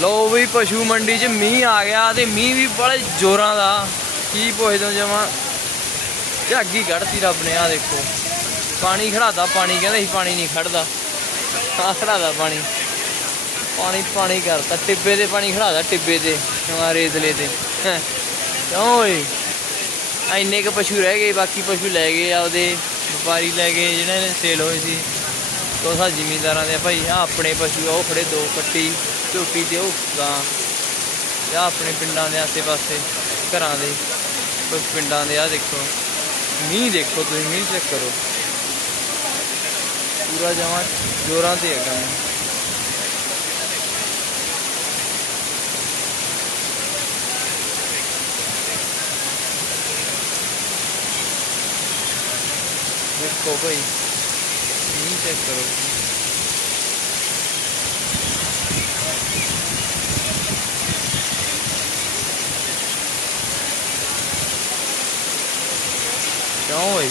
लो भी पशु मंडी च मींह आ गया तो मींह भी बड़े जोरां दा की पुछदे जमा झागी कढ़ती रब ने। आ देखो पानी खड़ाता, पानी कहते सी पानी नहीं खड़दा, खड़ाता पानी पानी पानी करता टिब्बे ते पानी खड़ाता टिब्बे ते रेतले ते क्यों होए। इन्ने क पशु रह गए, बाकी पशु लै गए आपदे व्यापारी लै गए जिन्हें सेल होए सी। तो सा जिमींदारां दे भाई आ अपने पशु आ खड़े दो कट्टी झोटी ते गां या अपने पिंडां दे आसे पासे घरां दे कुछ पिंडां दे। आ देखो मींह, देखो तुसीं मींह चेक करो पूरा जमा जोरां ते है काम। देखो भाई मींह चेक करो। क्यों भाई